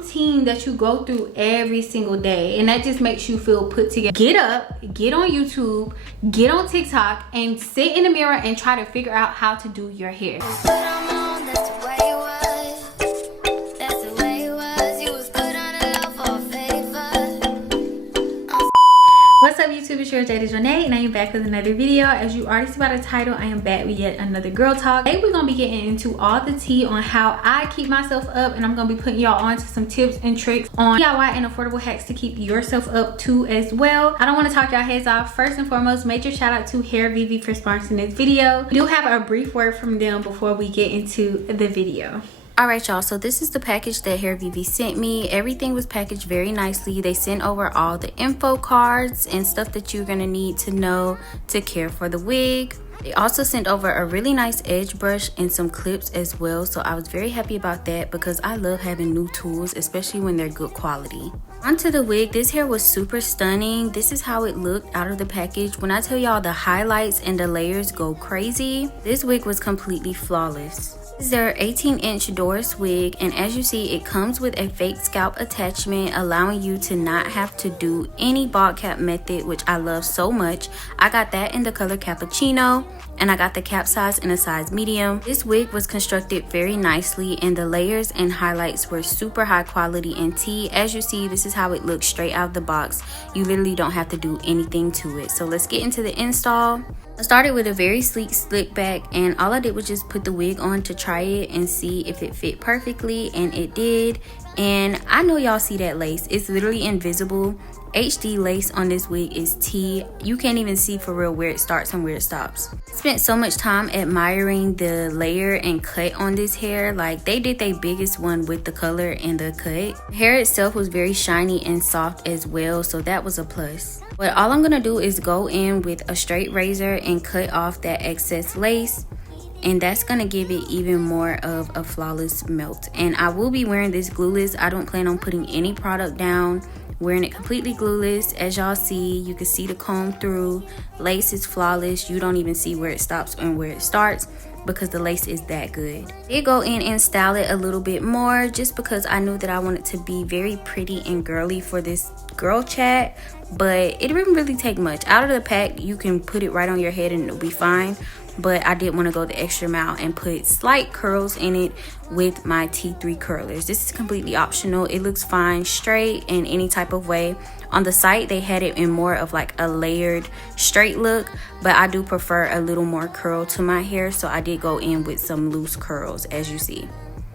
routine that you go through every single day, and that just makes you feel put together. Get up, get on YouTube, get on TikTok, and sit in the mirror and try to figure out how to do your hair. What's up YouTube, it's your 𝙃𝙍𝙄𝙑, and I am back with another video. As you already see by the title, I am back with yet another girl talk. Today we're gonna be getting into all the tea on how I keep myself up, and I'm gonna be putting y'all on to some tips and tricks on DIY and affordable hacks to keep yourself up too as well. I don't want to talk y'all heads off. First and foremost, major shout out to Hairvivi for sponsoring this video. We do have a brief word from them before we get into the video. Alright y'all, so this is the package that Hairvivi sent me. Everything was packaged very nicely. They sent over all the info cards and stuff that you're gonna need to know to care for the wig. They also sent over a really nice edge brush and some clips as well, so I was very happy about that because I love having new tools, especially when they're good quality. Onto the wig. This hair was super stunning. This is how it looked out of the package. When I tell y'all the highlights and the layers go crazy, this wig was completely flawless. This is their 18-inch Doris wig, and as you see, it comes with a fake scalp attachment, allowing you to not have to do any bald cap method, which I love so much. I got that in the color Cappuccino, and I got the cap size in a size medium. This wig was constructed very nicely, and the layers and highlights were super high quality and tea. As you see, this is how it looks straight out of the box. You literally don't have to do anything to it. So let's get into the install. I started with a very sleek slick back, and all I did was just put the wig on to try it and see if it fit perfectly, and it did. And I know y'all see that lace, it's literally invisible. HD lace on this wig is tea. You can't even see for real where it starts and where it stops. Spent so much time admiring the layer and cut on this hair. Like, they did their biggest one with the color and the cut. Hair itself was very shiny and soft as well, so that was a plus. But all I'm gonna do is go in with a straight razor and cut off that excess lace, and that's gonna give it even more of a flawless melt. And I will be wearing this glueless. I don't plan on putting any product down, wearing it completely glueless. As y'all see, you can see the comb through. Lace is flawless. You don't even see where it stops and where it starts because the lace is that good. I did go in and style it a little bit more just because I knew that I wanted to be very pretty and girly for this girl chat, but it didn't really take much. Out of the pack, you can put it right on your head and it'll be fine, but I did want to go the extra mile and put slight curls in it with my T3 curlers. This is completely optional. It looks fine straight in any type of way. On the site, they had it in more of like a layered straight look, but I do prefer a little more curl to my hair, so I did go in with some loose curls, as you see.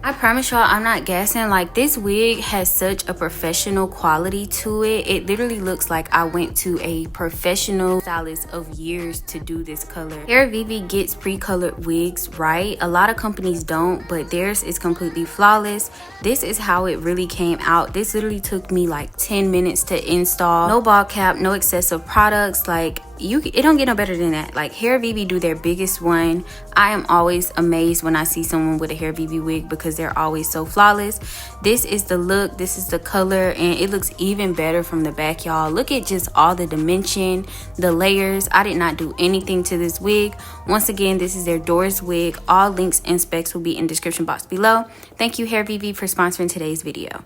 I promise y'all I'm not gassing. Like, this wig has such a professional quality to it. It literally looks like I went to a professional stylist of years to do this color. Hairvivi gets pre-colored wigs right. A lot of companies don't, but theirs is completely flawless. This is how it really came out. This literally took me like 10 minutes to install. No bald cap, no excessive products. Like, it don't get no better than that. Like, Hairvivi do their biggest one. I am always amazed when I see someone with a Hairvivi wig because they're always so flawless. This is the look, this is the color, and it looks even better from the back, y'all. Look at just all the dimension, the layers. I did not do anything to this wig. Once again, this is their Doris wig. All links and specs will be in the description box below. Thank you, Hairvivi, for sponsoring today's video.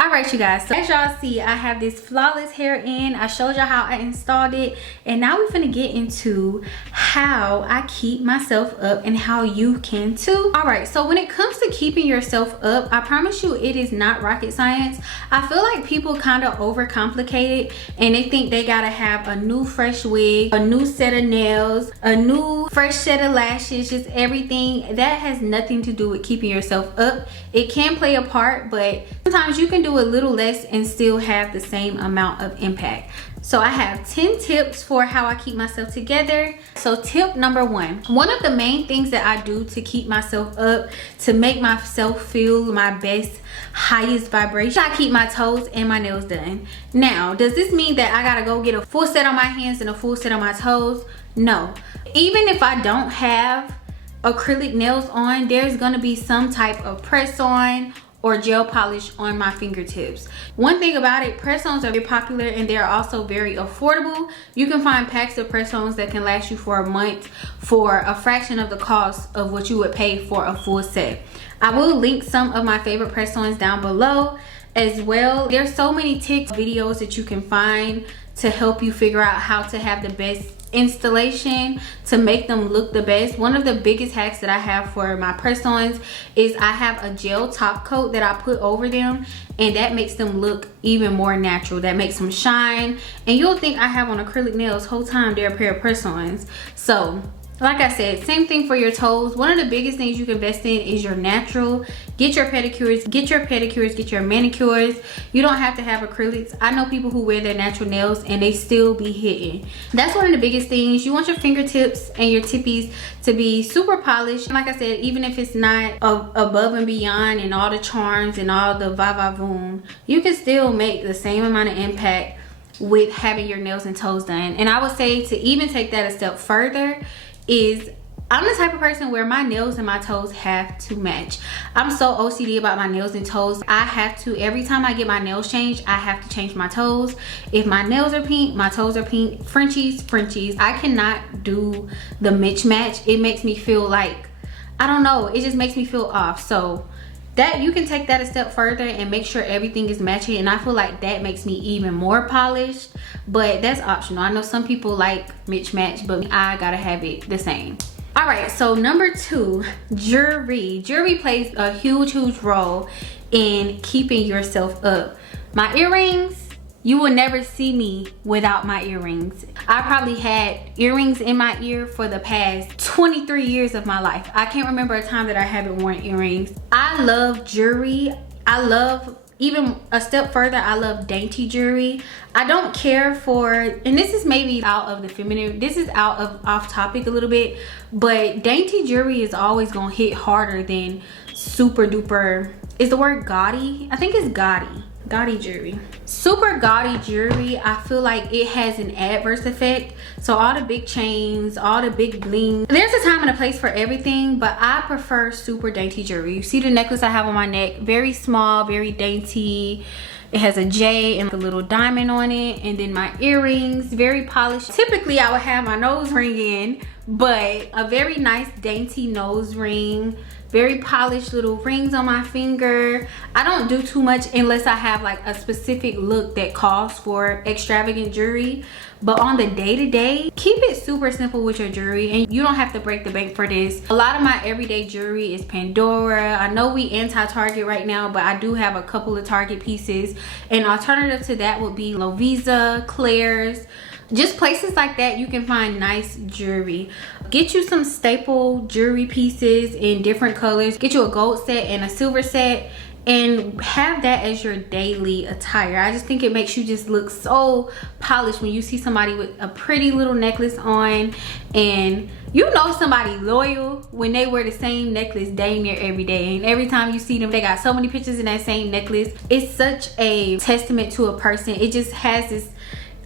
Alright you guys, so as y'all see, I have this flawless hair in. I showed y'all how I installed it, and now we're gonna get into how I keep myself up and how you can too. Alright, so when it comes to keeping yourself up, I promise you it is not rocket science. I feel like people kind of overcomplicate it, and they think they gotta have a new fresh wig, a new set of nails, a new fresh set of lashes, just everything. That has nothing to do with keeping yourself up. It can play a part, but sometimes you can do a little less and still have the same amount of impact. So I have 10 tips for how I keep myself together. So tip number one of the main things that I do to keep myself up, to make myself feel my best, highest vibration, I keep my toes and my nails done. Now, does this mean that I gotta go get a full set on my hands and a full set on my toes? No. Even if I don't have acrylic nails on, there's gonna be some type of press on or gel polish on my fingertips. One thing about it, press-ons are very popular and they're also very affordable. You can find packs of press-ons that can last you for a month for a fraction of the cost of what you would pay for a full set. I will link some of my favorite press-ons down below. as well. There's so many TikTok videos that you can find to help you figure out how to have the best installation to make them look the best. One of the biggest hacks that I have for my press-ons is I have a gel top coat that I put over them, and that makes them look even more natural. That makes them shine, and you'll think I have on acrylic nails whole time they're a pair of press-ons. So like I said, same thing for your toes. One of the biggest things you can invest in is your natural. Get your pedicures, get your manicures. You don't have to have acrylics. I know people who wear their natural nails and they still be hitting. That's one of the biggest things. You want your fingertips and your tippies to be super polished. Like I said, even if it's not above and beyond and all the charms and all the va-va-voom, you can still make the same amount of impact with having your nails and toes done. And I would say to even take that a step further is I'm the type of person where my nails and my toes have to match. I'm so OCD about my nails and toes. I have to, every time I get my nails changed, I have to change my toes. If my nails are pink, my toes are pink. Frenchies. I cannot do the mismatch. It makes me feel like, I don't know, it just makes me feel off. So that you can take that a step further and make sure everything is matching, and I feel like that makes me even more polished, but that's optional. I know some people like mismatch, but I gotta have it the same. All right, so number 2, jewelry. Jewelry plays a huge role in keeping yourself up. My earrings, you will never see me without my earrings. I probably had earrings in my ear for the past 23 years of my life. I can't remember a time that I haven't worn earrings. I love jewelry. I love, even a step further, I love dainty jewelry. I don't care for, and this is maybe out of the feminine, this is out of off topic a little bit, but dainty jewelry is always gonna hit harder than super duper, is the word gaudy? I think it's gaudy jewelry. Super gaudy jewelry, I feel like it has an adverse effect. So all the big chains, all the big bling, there's a time and a place for everything, but I prefer super dainty jewelry. You see the necklace I have on my neck, very small, very dainty. It has a J and a little diamond on it, and then my earrings, very polished. Typically I would have my nose ring in, but a very nice dainty nose ring, very polished little rings on my finger. I don't do too much unless I have like a specific look that calls for extravagant jewelry, but on the day-to-day, keep it super simple with your jewelry, and you don't have to break the bank for this. A lot of my everyday jewelry is Pandora. I know we anti-Target right now, but I do have a couple of Target pieces. An alternative to that would be Lovisa, Claire's. Just places like that you can find nice jewelry. Get you some staple jewelry pieces in different colors. Get you a gold set and a silver set, and have that as your daily attire. I just think it makes you just look so polished when you see somebody with a pretty little necklace on, and you know somebody loyal when they wear the same necklace dang near every day, and every time you see them they got so many pictures in that same necklace. It's such a testament to a person. It just has this,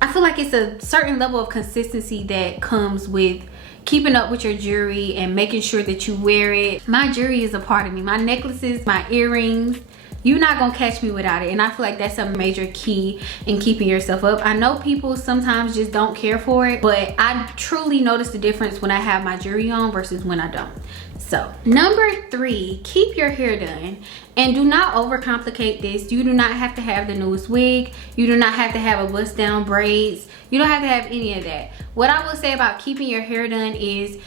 I feel like it's a certain level of consistency that comes with keeping up with your jewelry and making sure that you wear it. My jewelry is a part of me. My necklaces, my earrings, you're not gonna catch me without it. And I feel like that's a major key in keeping yourself up. I know people sometimes just don't care for it, but I truly notice the difference when I have my jewelry on versus when I don't. So number 3, keep your hair done. And do not overcomplicate this. You do not have to have the newest wig. You do not have to have a bust down braids. You don't have to have any of that. What I will say about keeping your hair done is,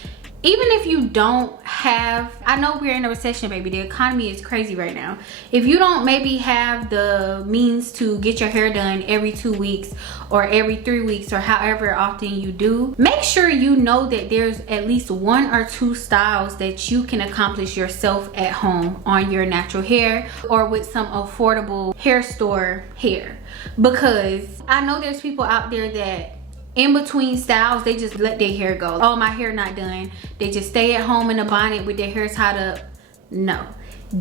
even if you don't have, I know we're in a recession, baby, the economy is crazy right now. If you don't maybe have the means to get your hair done every 2 weeks or every 3 weeks or however often you do, make sure you know that there's at least 1 or 2 styles that you can accomplish yourself at home on your natural hair or with some affordable hair store hair. Because I know there's people out there that in between styles, they just let their hair go. Oh, my hair not done. They just stay at home in a bonnet with their hair tied up. No.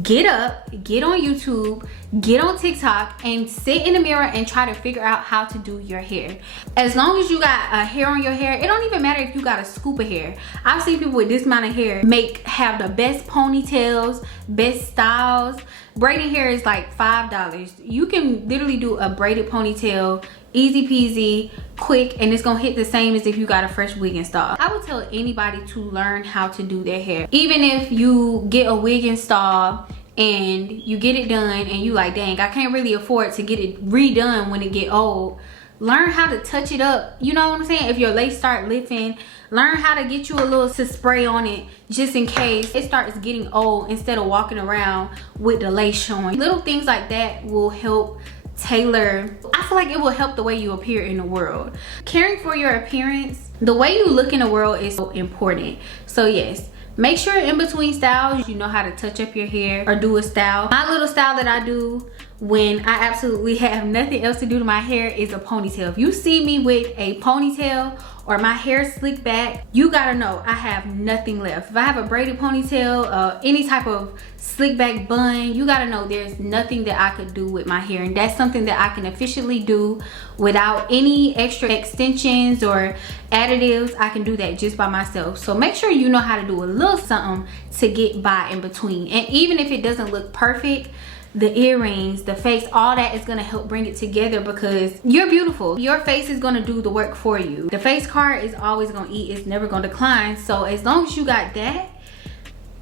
Get up, get on YouTube, get on TikTok, and sit in the mirror and try to figure out how to do your hair. As long as you got a hair on your hair, it don't even matter if you got a scoop of hair. I've seen people with this amount of hair have the best ponytails, best styles. Braiding hair is like $5. You can literally do a braided ponytail, easy peasy, quick, and it's gonna hit the same as if you got a fresh wig installed. I would tell anybody to learn how to do their hair. Even if you get a wig installed and you get it done and you like, dang, I can't really afford to get it redone when it get old. Learn how to touch it up. You know what I'm saying? If your lace start lifting, learn how to get you a little to spray on it just in case it starts getting old, instead of walking around with the lace showing. Little things like that will help tailor. I feel like it will help the way you appear in the world. Caring for your appearance, the way you look in the world is so important. So yes, make sure in between styles you know how to touch up your hair or do a style. My little style that I do when I absolutely have nothing else to do to my hair is a ponytail. If you see me with a ponytail or my hair slicked back, you gotta know I have nothing left. If I have a braided ponytail, any type of slick back bun, you gotta know there's nothing that I could do with my hair, and that's something that I can efficiently do without any extra extensions or additives. I can do that just by myself. So make sure you know how to do a little something to get by in between. And even if it doesn't look perfect, the earrings, the face, all that is gonna help bring it together, because you're beautiful. Your face is gonna do the work for you. The face card is always gonna eat, it's never gonna decline. So as long as you got that,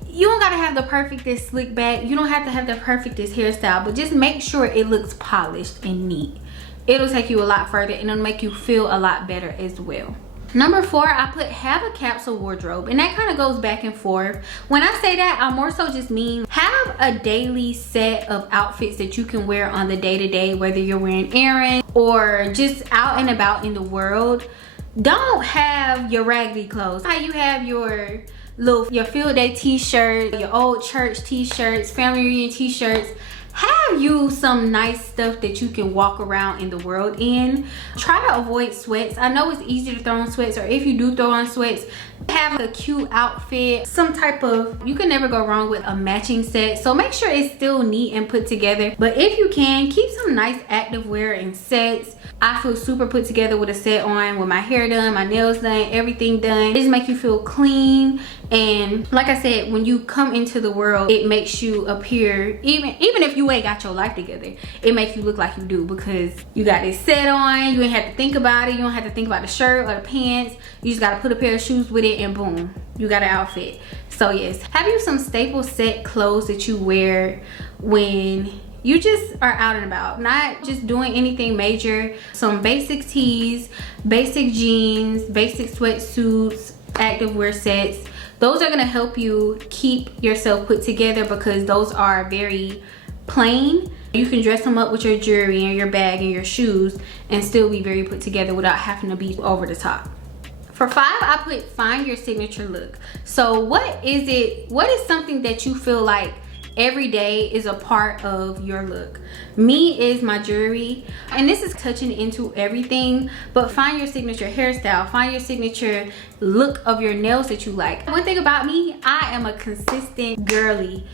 you don't gotta have the perfectest slick back, you don't have to have the perfectest hairstyle, but just make sure it looks polished and neat. It'll take you a lot further and it'll make you feel a lot better as well. Number 4, I put have a capsule wardrobe, and that kind of goes back and forth. When I say that, I more so just mean have a daily set of outfits that you can wear on the day-to-day, whether you're wearing errands or just out and about in the world. Don't have your raggedy clothes. How you have your field day t-shirt, your old church t-shirts, family reunion t-shirts. Have you some nice stuff that you can walk around in the world in. Try to avoid sweats. I know it's easy to throw on sweats, or if you do throw on sweats, have a cute outfit, some type of, you can never go wrong with a matching set. So make sure it's still neat and put together, but if you can, keep some nice active wear and sets. I feel super put together with a set on, with my hair done, my nails done, everything done. It just makes you feel clean, and like I said, when you come into the world, it makes you appear, even if you ain't got your life together, it makes you look like you do, because you got this set on. You ain't have to think about it. You don't have to think about the shirt or the pants. You just gotta put a pair of shoes with it and boom, you got an outfit. So yes, have you some staple set clothes that you wear when you just are out and about, not just doing anything major. Some basic tees, basic jeans, basic sweatsuits, activewear sets. Those are gonna help you keep yourself put together, because those are very plain. You can dress them up with your jewelry and your bag and your shoes and still be very put together without having to be over the top. For 5, I put find your signature look. So what is something that you feel like every day is a part of your look? Me is my jewelry, and this is touching into everything, but find your signature hairstyle, find your signature look of your nails that you like. One thing about me, I am a consistent girly.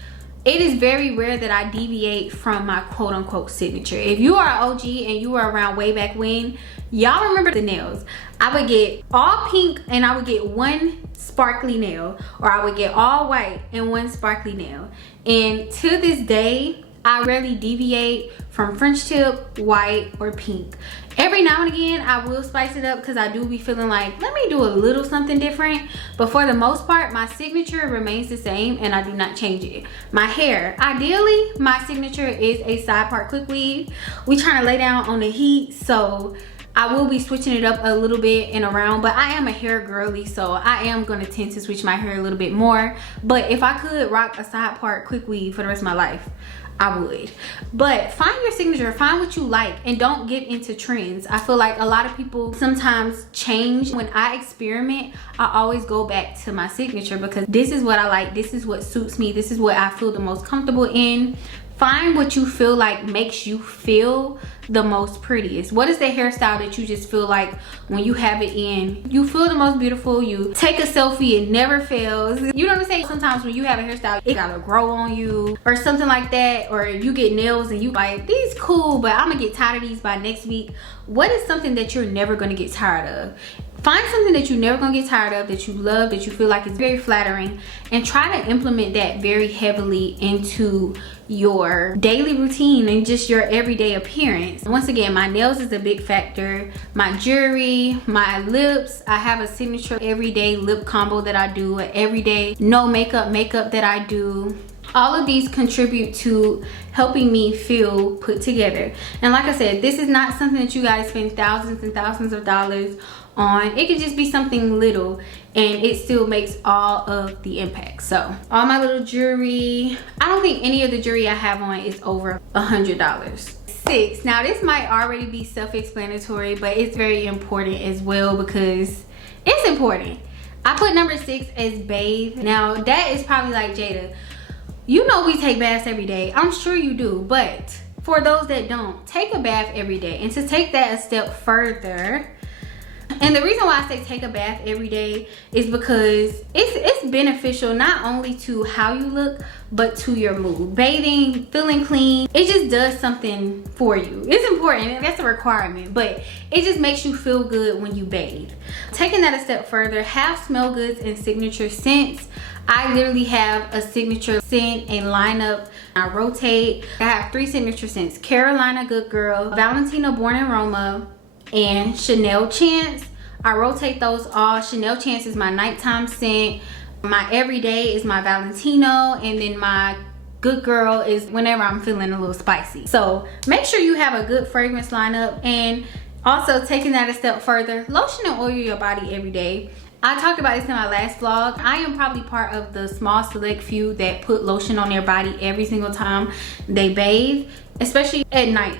It is very rare that I deviate from my quote-unquote signature. If you are OG and you were around way back when, y'all remember the nails. I would get all pink and I would get one sparkly nail, or I would get all white and one sparkly nail. And to this day, I rarely deviate from French tip, white, or pink. Every now and again, I will spice it up because I do be feeling like, let me do a little something different. But for the most part, my signature remains the same and I do not change it. My hair, ideally, my signature is a side part quick weave. We trying to lay down on the heat, so I will be switching it up a little bit and around, but I am a hair girly, so I am going to tend to switch my hair a little bit more. But if I could rock a side part quick weave for the rest of my life, I would. But find your signature, find what you like, and don't get into trends. I feel like a lot of people sometimes change. When I experiment, I always go back to my signature, because this is what I like, this is what suits me, this is what I feel the most comfortable in. Find what you feel like makes you feel the most prettiest. What is the hairstyle that you just feel like when you have it in, you feel the most beautiful? You take a selfie, it never fails. You know what I'm saying? Sometimes when you have a hairstyle, it gotta grow on you or something like that, or you get nails and you like, these cool, but I'm gonna get tired of these by next week. What is something that you're never gonna get tired of? Find something that you're never gonna get tired of, that you love, that you feel like is very flattering, and try to implement that very heavily into your daily routine and just your everyday appearance. Once again, my nails is a big factor, my jewelry, my lips. I have a signature everyday lip combo that I do, an everyday no makeup that I do. All of these contribute to helping me feel put together. And like I said, this is not something that you guys spend thousands and thousands of dollars on. It could just be something little and it still makes all of the impact. So all my little jewelry, I don't think any of the jewelry I have on is over $100. 6, now this might already be self-explanatory, but it's very important as well because it's important. I put number 6 as bathe. Now that is probably like, Jada, you know we take baths every day. I'm sure you do, but for those that don't, take a bath every day. And to take that a step further, and the reason why I say take a bath every day is because it's beneficial not only to how you look, but to your mood. Bathing, feeling clean, it just does something for you. It's important, that's a requirement, but it just makes you feel good when you bathe. Taking that a step further, have smell goods and signature scents. I literally have a signature scent and lineup. I rotate. I have 3 signature scents: Carolina Good Girl, Valentino Born Aroma, and Chanel Chance. I rotate those all. Chanel Chance is my nighttime scent. My everyday is my Valentino, and then my Good Girl is whenever I'm feeling a little spicy. So make sure you have a good fragrance lineup. And also, taking that a step further, lotion and oil your body every day. I talked about this in my last vlog. I am probably part of the small select few that put lotion on their body every single time they bathe, especially at night.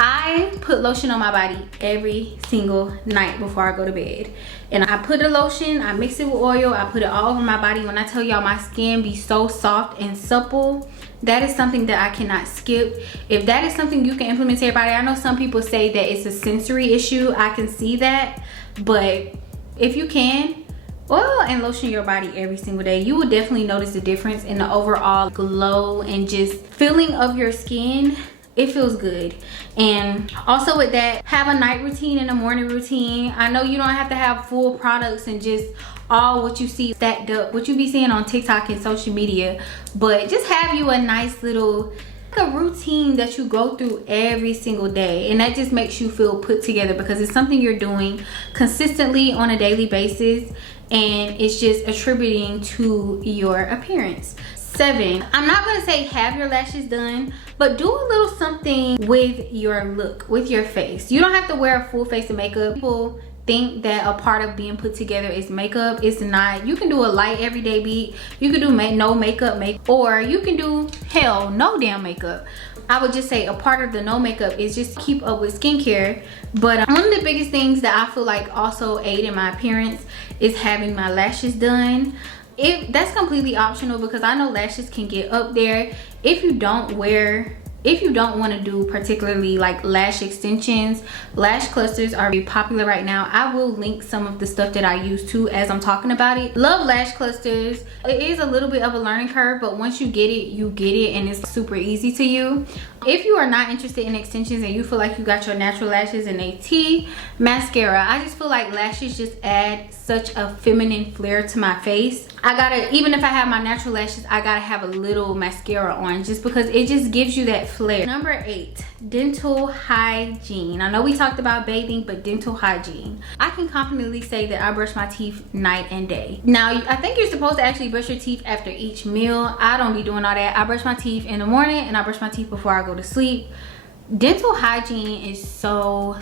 I put lotion on my body every single night before I go to bed. And I put the lotion, I mix it with oil, I put it all over my body. When I tell y'all my skin be so soft and supple, that is something that I cannot skip. If that is something you can implement to your body, I know some people say that it's a sensory issue. I can see that, but if you can, oil and lotion your body every single day, you will definitely notice the difference in the overall glow and just feeling of your skin. It feels good. And also with that, have a night routine and a morning routine. I know you don't have to have full products and just all what you see stacked up, what you be seeing on TikTok and social media, but just have you a nice little a routine that you go through every single day, and that just makes you feel put together because it's something you're doing consistently on a daily basis, and it's just attributing to your appearance. 7, I'm not gonna say have your lashes done, but do a little something with your look, with your face. You don't have to wear a full face of makeup. People think that a part of being put together is makeup. It's not. You can do a light everyday beat. You can do no makeup, or you can do hell no damn makeup. I would just say a part of the no makeup is just keep up with skincare. But one of the biggest things that I feel like also aid in my appearance is having my lashes done. That's completely optional because I know lashes can get up there. If you don't want to do particularly like lash extensions, lash clusters are very popular right now. I will link some of the stuff that I use too as I'm talking about it. Love lash clusters. It is a little bit of a learning curve, but once you get it, you get it, and it's super easy to you. If you are not interested in extensions and you feel like you got your natural lashes and a mascara, I just feel like lashes just add such a feminine flair to my face. Even if I have my natural lashes, I gotta have a little mascara on just because it just gives you that flair. Number 8, dental hygiene. I know we talked about bathing, but dental hygiene. I can confidently say that I brush my teeth night and day. Now, I think you're supposed to actually brush your teeth after each meal. I don't be doing all that. I brush my teeth in the morning and I brush my teeth before I go to sleep. Dental hygiene is so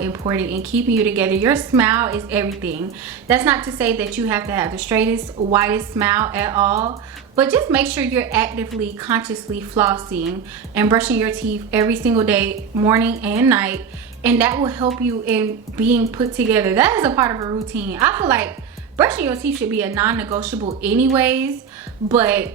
important in keeping you together. Your smile is everything. That's not to say that you have to have the straightest, whitest smile at all, but just make sure you're actively, consciously flossing and brushing your teeth every single day, morning and night, and that will help you in being put together. That is a part of a routine. I feel like brushing your teeth should be a non-negotiable anyways, but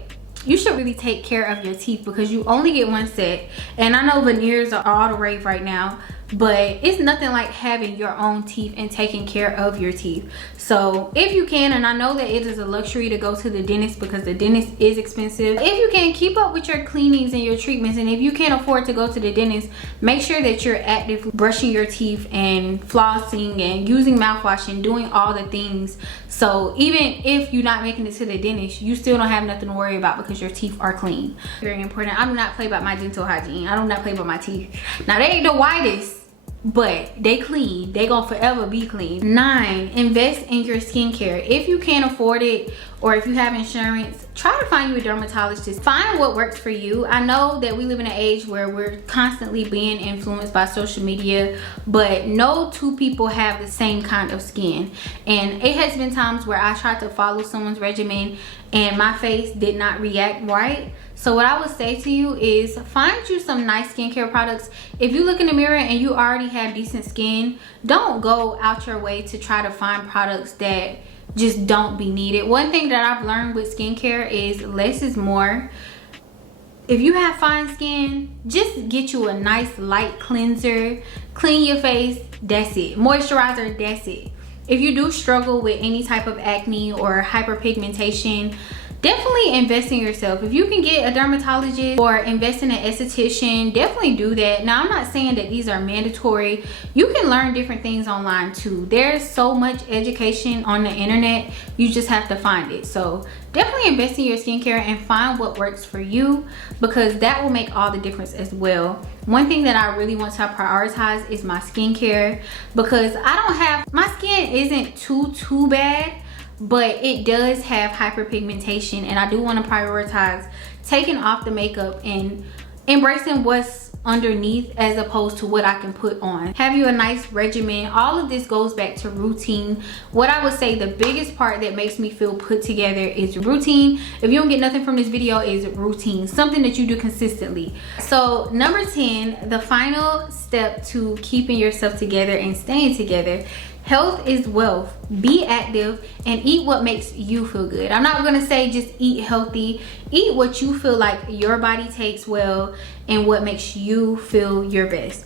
you should really take care of your teeth because you only get one set. And I know veneers are all the rave right now, but it's nothing like having your own teeth and taking care of your teeth. So if you can, and I know that it is a luxury to go to the dentist because the dentist is expensive, if you can, keep up with your cleanings and your treatments. And if you can't afford to go to the dentist, make sure that you're actively brushing your teeth and flossing and using mouthwash and doing all the things. So even if you're not making it to the dentist, you still don't have nothing to worry about because your teeth are clean. Very important. I do not play about my dental hygiene. I do not play about my teeth. Now, they ain't the whitest, but they clean. They gonna forever be clean. 9, invest in your skincare. If you can't afford it, or if you have insurance, try to find you a dermatologist. Find what works for you. I know that we live in an age where we're constantly being influenced by social media, but no two people have the same kind of skin. And it has been times where I tried to follow someone's regimen and my face did not react right. So what I would say to you is find you some nice skincare products. If you look in the mirror and you already have decent skin, don't go out your way to try to find products that just don't be needed. One thing that I've learned with skincare is less is more. If you have fine skin, just get you a nice light cleanser, clean your face, that's it. Moisturizer, that's it. If you do struggle with any type of acne or hyperpigmentation, definitely invest in yourself. If you can get a dermatologist or invest in an esthetician, definitely do that. Now, I'm not saying that these are mandatory. You can learn different things online too. There's so much education on the internet. You just have to find it. So definitely invest in your skincare and find what works for you, because that will make all the difference as well. One thing that I really want to prioritize is my skincare, because my skin isn't too bad, but it does have hyperpigmentation, and I do want to prioritize taking off the makeup and embracing what's underneath as opposed to what I can put on. Have you a nice regimen. All of this goes back to routine. What I would say the biggest part that makes me feel put together is routine. If you don't get nothing from this video, is routine, something that you do consistently. So number 10, the final step to keeping yourself together and staying together. Health is wealth. Be active and eat what makes you feel good. I'm not gonna say just eat healthy. Eat what you feel like your body takes well and what makes you feel your best.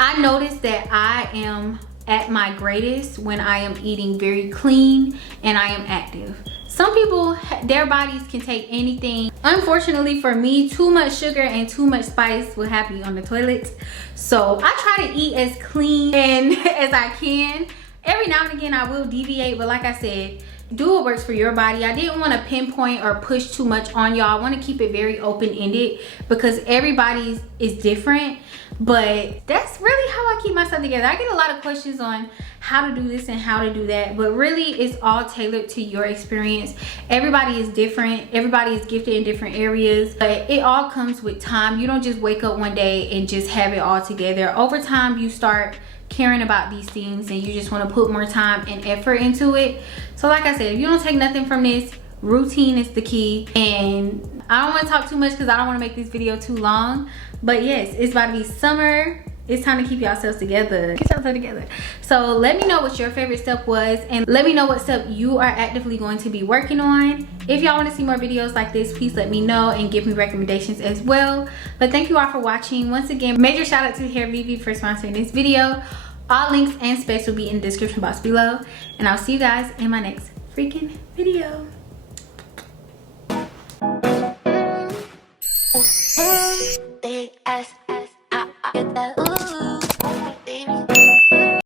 I noticed that I am at my greatest when I am eating very clean and I am active. Some people, their bodies can take anything. Unfortunately for me, too much sugar and too much spice will have me on the toilet. So I try to eat as clean and as I can. Every now and again I will deviate, but like I said, do what works for your body. I didn't want to pinpoint or push too much on y'all. I want to keep it very open-ended because everybody's is different. But that's really how I keep myself together. I get a lot of questions on how to do this and how to do that, but really it's all tailored to your experience. Everybody is different. Everybody is gifted in different areas, but it all comes with time. You don't just wake up one day and just have it all together. Over time, you start caring about these things and you just want to put more time and effort into it. So like I said, if you don't take nothing from this, routine is the key. And I don't want to talk too much because I don't want to make this video too long, but yes, it's about to be summer. It's time to keep yourselves together. Get yourself together. So let me know what your favorite step was, and let me know what step you are actively going to be working on. If y'all want to see more videos like this, please let me know and give me recommendations as well. But thank you all for watching. Once again, major shout out to Hairvivi for sponsoring this video. All links and specs will be in the description box below, and I'll see you guys in my next freaking video. Big ass, get that.